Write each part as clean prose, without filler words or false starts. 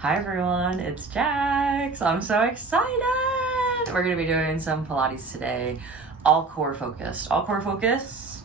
Hi everyone, it's Jax. I'm so excited. We're gonna be doing some Pilates today, all core focused. All core focused.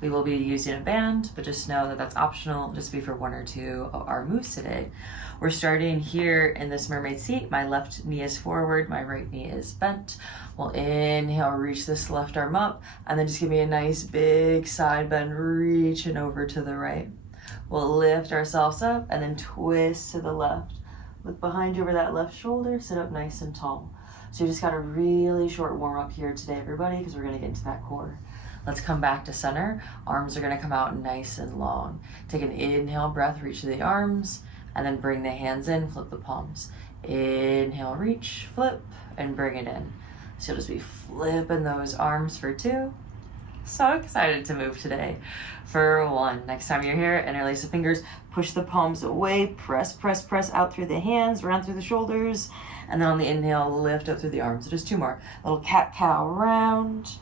We will be using a band, but just know that that's optional, just be for one or two of our moves today. We're starting here in this mermaid seat. My left knee is forward, my right knee is bent. We'll inhale, reach this left arm up, and then just give me a nice big side bend, reaching over to the right. We'll lift ourselves up and then twist to the left. Look behind you over that left shoulder, sit up nice and tall. So you just got a really short warm up here today, everybody, because we're gonna get into that core. Let's come back to center. Arms are gonna come out nice and long. Take an inhale breath, reach to the arms, and then bring the hands in, flip the palms. Inhale, reach, flip, and bring it in. So you'll just be flipping those arms for 2. So excited to move today. For 1, next time you're here, interlace the fingers, push the palms away, press out through the hands, round through the shoulders, and then on the inhale, lift up through the arms. So just 2 more. Little cat-cow round,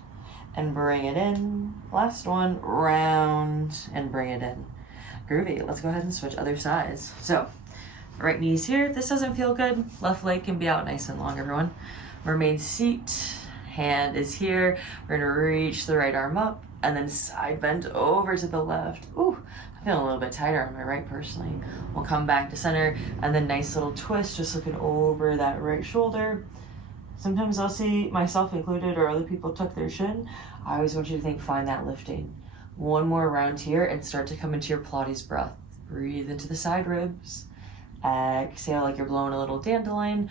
and bring it in. Last one, round, and bring it in. Groovy. Let's go ahead and switch other sides. So, right knee's here. If this doesn't feel good, left leg can be out nice and long, everyone. Mermaid seat. Hand is here. We're gonna reach the right arm up and then side bend over to the left. Ooh, I feel a little bit tighter on my right personally. We'll come back to center and then nice little twist, just looking over that right shoulder. Sometimes I'll see myself included or other people tuck their chin. I always want you to think, find that lifting. 1 more round here and start to come into your Pilates breath. Breathe into the side ribs. Exhale like you're blowing a little dandelion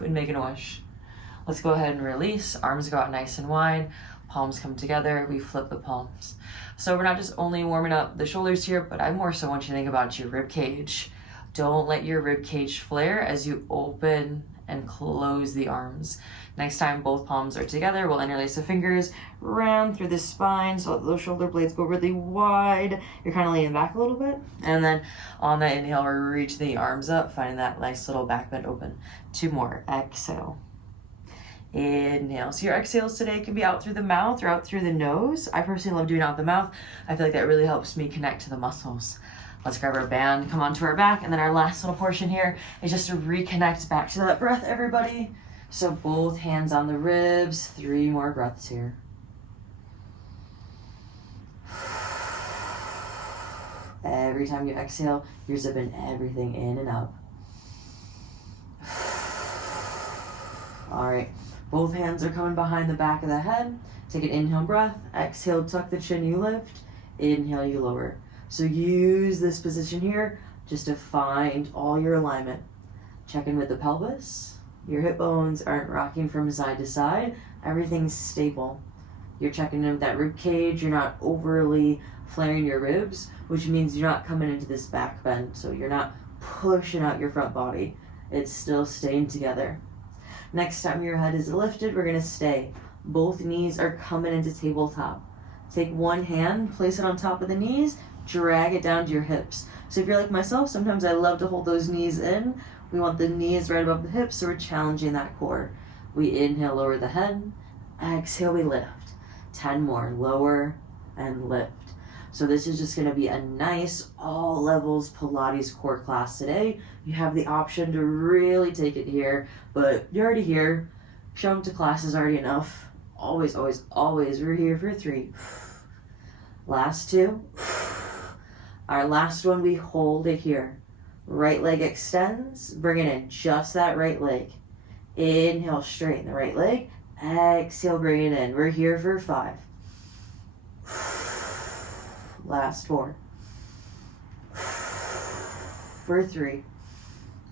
and making a wish. Let's go ahead and release. Arms go out nice and wide. Palms come together. We flip the palms. So we're not just only warming up the shoulders here, but I more so want you to think about your rib cage. Don't let your rib cage flare as you open and close the arms. Next time both palms are together, we'll interlace the fingers, round through the spine so those shoulder blades go really wide. You're kind of leaning back a little bit. And then on that inhale, we're reaching the arms up, finding that nice little back bend open. 2 more. Exhale. Inhale. So your exhales today can be out through the mouth or out through the nose. I personally love doing it out the mouth. I feel like that really helps me connect to the muscles. Let's grab our band, come onto our back, and then our last little portion here is just to reconnect back to that breath, everybody. So both hands on the ribs, 3 more breaths here. Every time you exhale, you're zipping everything in and up. All right. Both hands are coming behind the back of the head. Take an inhale breath. Exhale, tuck the chin, you lift. Inhale, you lower. So use this position here just to find all your alignment. Check in with the pelvis. Your hip bones aren't rocking from side to side. Everything's stable. You're checking in with that rib cage. You're not overly flaring your ribs, which means you're not coming into this back bend. So you're not pushing out your front body. It's still staying together. Next time your head is lifted, we're gonna stay. Both knees are coming into tabletop. Take 1 hand, place it on top of the knees, drag it down to your hips. So if you're like myself, sometimes I love to hold those knees in. We want the knees right above the hips, so we're challenging that core. We inhale, lower the head. Exhale, we lift. 10 more, lower and lift. So this is just gonna be a nice all levels Pilates core class today. You have the option to really take it here, but you're already here. Showing to class is already enough. Always, always, always, we're here for 3. Last 2. Our last one, we hold it here. Right leg extends, bring it in, just that right leg. Inhale, straighten the right leg. Exhale, bring it in. We're here for 5. Last 4. For 3.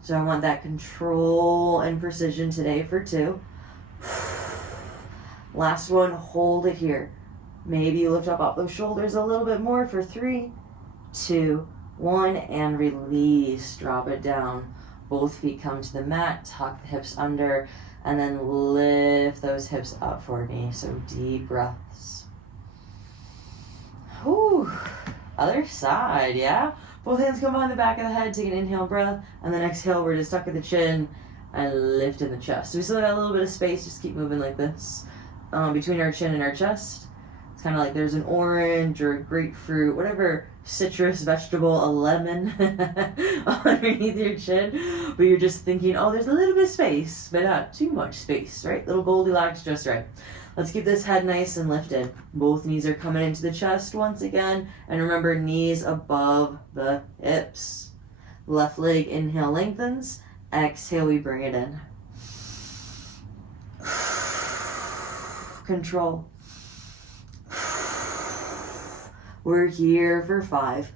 So I want that control and precision today for 2. Last one, hold it here. Maybe you lift up off those shoulders a little bit more for 3, 2, 1, and release. Drop it down. Both feet come to the mat, tuck the hips under, and then lift those hips up for me. So deep breaths. Whew. Other side, yeah? Both hands come behind the back of the head, take an inhale breath, and then exhale, we're just tuck at the chin and lift in the chest. So we still got a little bit of space, just keep moving like this. Between our chin and our chest. It's kind of like there's an orange or a grapefruit, whatever citrus vegetable, a lemon underneath your chin, but you're just thinking, oh, there's a little bit of space, but not too much space, right? Little Goldilocks, just right. Let's keep this head nice and lifted. Both knees are coming into the chest once again, and remember, knees above the hips. Left leg, inhale, lengthens. Exhale, we bring it in. Control. We're here for 5.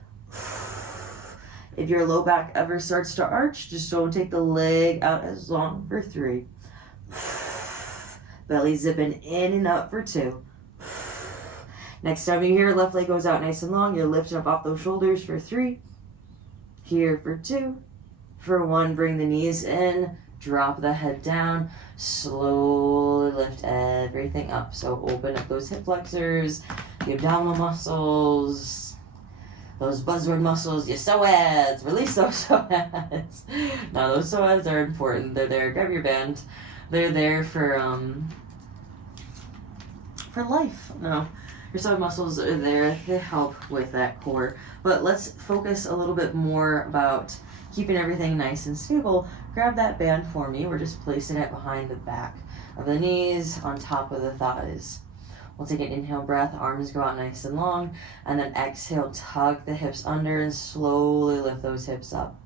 If your low back ever starts to arch, just don't take the leg out as long for 3. Belly zipping in and up for 2. Next time you hear left leg goes out nice and long, you're lifting up off those shoulders for 3. Here for 2. For 1, bring the knees in, drop the head down, slowly lift everything up. So open up those hip flexors, the abdominal muscles, those buzzword muscles, your psoas, release those psoas. Now those psoas are important. They're there, grab your band. They're there for life. No, your psoas muscles are there to help with that core. But let's focus a little bit more about keeping everything nice and stable. Grab that band for me. We're just placing it behind the back of the knees, on top of the thighs. We'll take an inhale breath, arms go out nice and long, and then exhale, tug the hips under and slowly lift those hips up.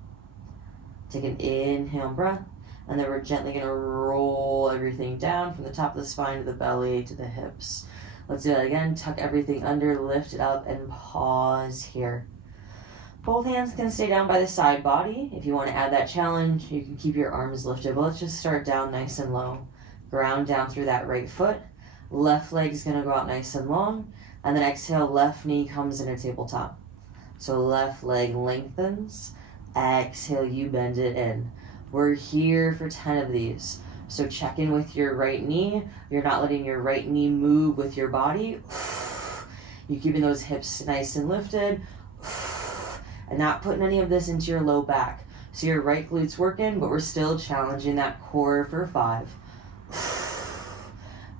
Take an inhale breath, and then we're gently gonna roll everything down from the top of the spine to the belly to the hips. Let's do that again. Tuck everything under, lift it up, and pause here. Both hands can stay down by the side body. If you want to add that challenge, you can keep your arms lifted. But let's just start down nice and low. Ground down through that right foot. Left leg is going to go out nice and long. And then exhale, left knee comes in a tabletop. So left leg lengthens. Exhale, you bend it in. We're here for 10 of these. So check in with your right knee. You're not letting your right knee move with your body. You're keeping those hips nice and lifted. And not putting any of this into your low back. So your right glute's working, but we're still challenging that core for 5.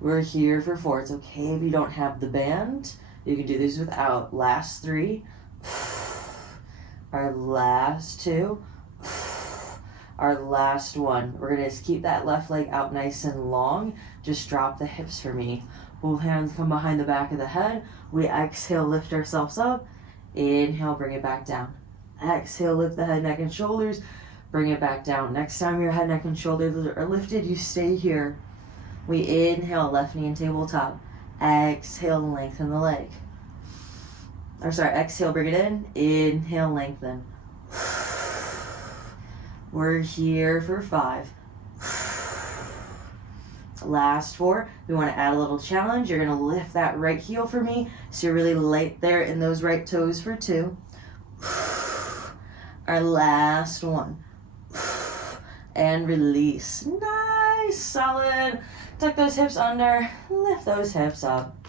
We're here for 4. It's okay if you don't have the band. You can do these without. Last 3. Our last 2. Our last 1. We're gonna just keep that left leg out nice and long. Just drop the hips for me. Both hands come behind the back of the head. We exhale, lift ourselves up. Inhale, bring it back down. Exhale, lift the head, neck, and shoulders. Bring it back down. Next time your head, neck, and shoulders are lifted, you stay here. We inhale, left knee and tabletop. Exhale, lengthen the leg. Exhale, bring it in. Inhale, lengthen. We're here for 5. Last 4. We want to add a little challenge. You're going to lift that right heel for me. So you're really light there in those right toes for 2. Our last 1. And release. Nice, solid. Tuck those hips under. Lift those hips up.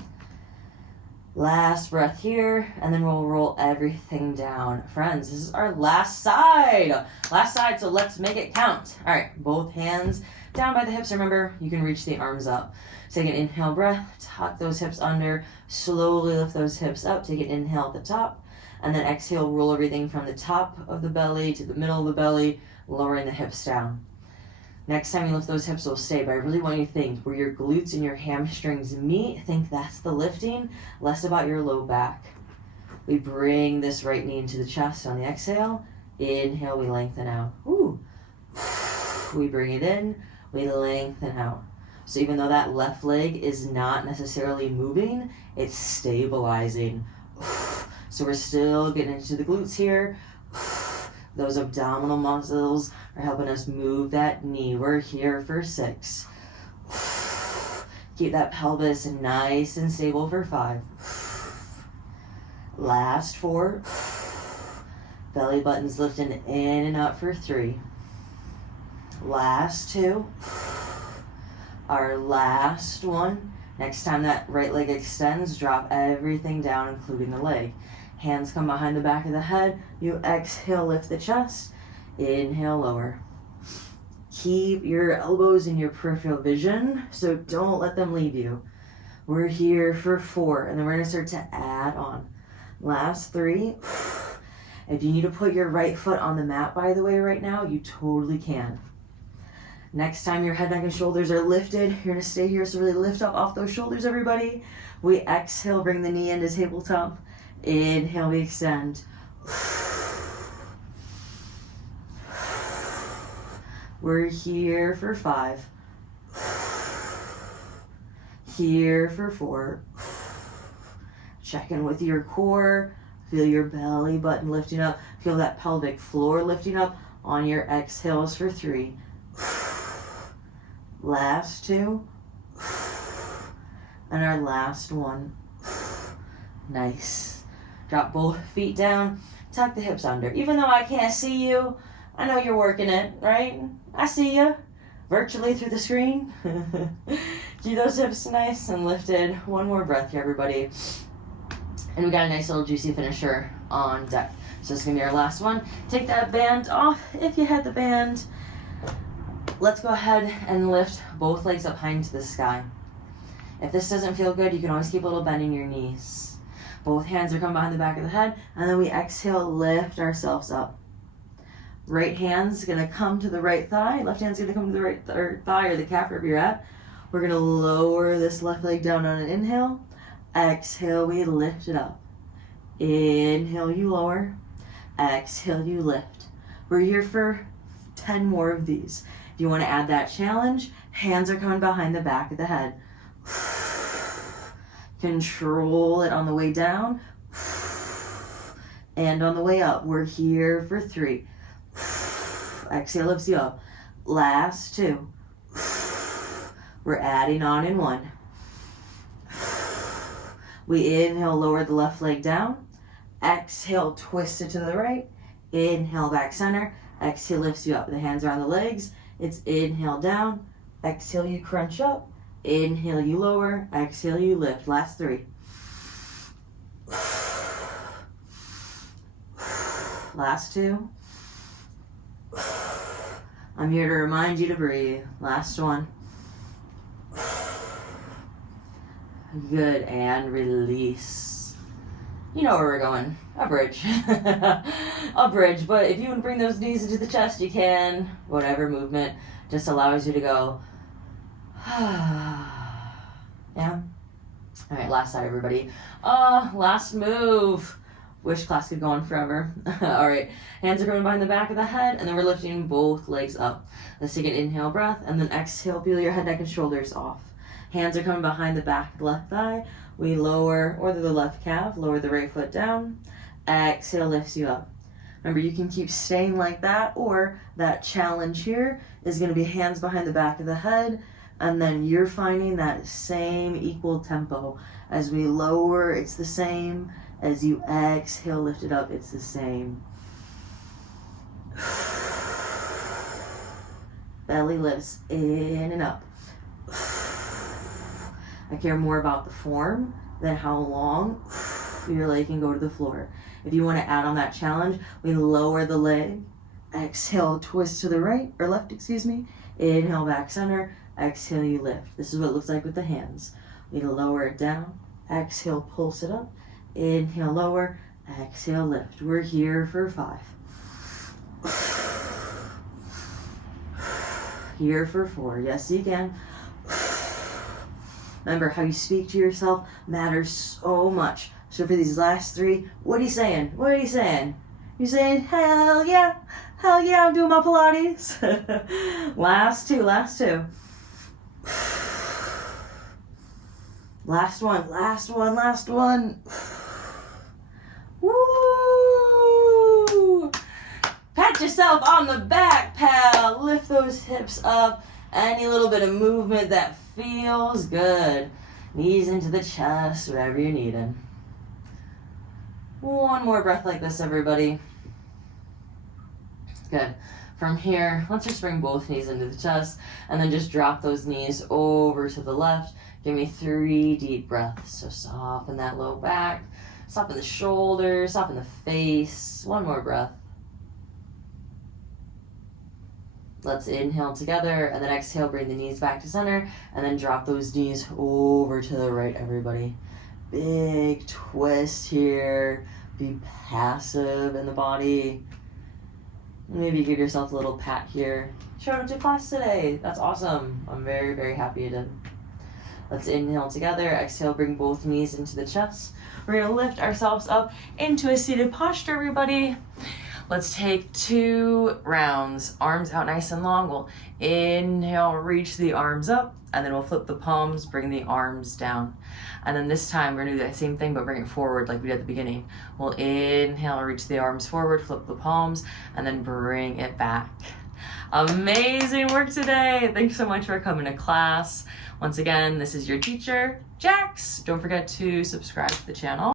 Last breath here, and then we'll roll everything down. Friends, this is our last side. Last side, so let's make it count. All right, both hands down by the hips. Remember, you can reach the arms up. Take an inhale breath, tuck those hips under, slowly lift those hips up. Take an inhale at the top, and then exhale, roll everything from the top of the belly to the middle of the belly, lowering the hips down. Next time you lift those hips, will stay, but I really want you to think where your glutes and your hamstrings meet, think that's the lifting, less about your low back. We bring this right knee into the chest on the exhale. Inhale, we lengthen out. Ooh. We bring it in, we lengthen out. So even though that left leg is not necessarily moving, it's stabilizing. So we're still getting into the glutes here. Those abdominal muscles are helping us move that knee. We're here for 6. Keep that pelvis nice and stable for 5. Last 4. Belly button's lifting in and up for 3. Last 2. Our last 1. Next time that right leg extends, drop everything down, including the leg. Hands come behind the back of the head. You exhale, lift the chest. Inhale, lower. Keep your elbows in your peripheral vision, so don't let them leave you. We're here for 4, and then we're gonna start to add on. Last 3. If you need to put your right foot on the mat, by the way, right now, you totally can. Next time your head, neck, and shoulders are lifted, you're gonna stay here, so really lift up off those shoulders, everybody. We exhale, bring the knee into tabletop. Inhale, we extend. We're here for 5. Here for 4. Check in with your core. Feel your belly button lifting up. Feel that pelvic floor lifting up on your exhales for 3. Last 2. And our last 1. Nice. Drop both feet down. Tuck the hips under. Even though I can't see you, I know you're working it, right? I see you virtually through the screen. Keep those hips nice and lifted. One more breath here, everybody. And we got a nice little juicy finisher on deck. So this is gonna be our last one. Take that band off if you had the band. Let's go ahead and lift both legs up high into the sky. If this doesn't feel good, you can always keep a little bend in your knees. Both hands are coming behind the back of the head, and then we exhale, lift ourselves up. Right hand's gonna come to the right thigh, left hand's gonna come to the right thigh or the calf wherever you're at. We're gonna lower this left leg down on an inhale. Exhale, we lift it up. Inhale, you lower. Exhale, you lift. We're here for 10 more of these. If you want to add that challenge, hands are coming behind the back of the head. Control it on the way down and on the way up. We're here for 3. Exhale lifts you up. Last 2. We're adding on in 1. We inhale, lower the left leg down. Exhale, twist it to the right. Inhale, back center. Exhale lifts you up. The hands are on the legs. It's inhale down. Exhale, you crunch up. Inhale, you lower. Exhale, you lift. Last 3. Last 2. I'm here to remind you to breathe. Last 1. Good, and release. You know where we're going. A bridge. A bridge, but if you want to bring those knees into the chest, you can. Whatever movement just allows you to go. Yeah? Alright, last side, everybody. Last move. Wish class could go on forever. Alright, hands are going behind the back of the head, and then we're lifting both legs up. Let's take an inhale breath, and then exhale, feel your head, neck, and shoulders off. Hands are coming behind the back of the left thigh. We lower, or the left calf, lower the right foot down. Exhale lifts you up. Remember, you can keep staying like that, or that challenge here is going to be hands behind the back of the head, and then you're finding that same equal tempo. As we lower, it's the same. As you exhale, lift it up, it's the same. Belly lifts in and up. I care more about the form than how long your leg can go to the floor. If you want to add on that challenge, we lower the leg. Exhale, twist to the right, or left, excuse me. Inhale, back center. Exhale, you lift. This is what it looks like with the hands. We lower it down. Exhale, pulse it up. Inhale, lower. Exhale, lift. We're here for 5. Here for 4. Yes, you can. Remember, how you speak to yourself matters so much. So for these last 3, what are you saying? What are you saying? You're saying, hell yeah, I'm doing my Pilates. Last 2. Last 1. Woo! Pat yourself on the back, pal. Lift those hips up. Any little bit of movement that feels good. Knees into the chest, whatever you're needing. One more breath like this, everybody. Good. From here, let's just bring both knees into the chest, and then just drop those knees over to the left. Give me 3 deep breaths. So soften that low back, soften the shoulders, soften the face. One more breath. Let's inhale together, and then exhale, bring the knees back to center, and then drop those knees over to the right, everybody. Big twist here. Be passive in the body. Maybe give yourself a little pat here. Showed up to class today. That's awesome. I'm very, very happy you did. Let's inhale together. Exhale, bring both knees into the chest. We're gonna lift ourselves up into a seated posture, everybody. Let's take 2 rounds. Arms out nice and long. We'll inhale, reach the arms up, and then we'll flip the palms, bring the arms down. And then this time we're gonna do that same thing, but bring it forward like we did at the beginning. We'll inhale, reach the arms forward, flip the palms, and then bring it back. Amazing work today. Thanks so much for coming to class. Once again, this is your teacher, Jax. Don't forget to subscribe to the channel.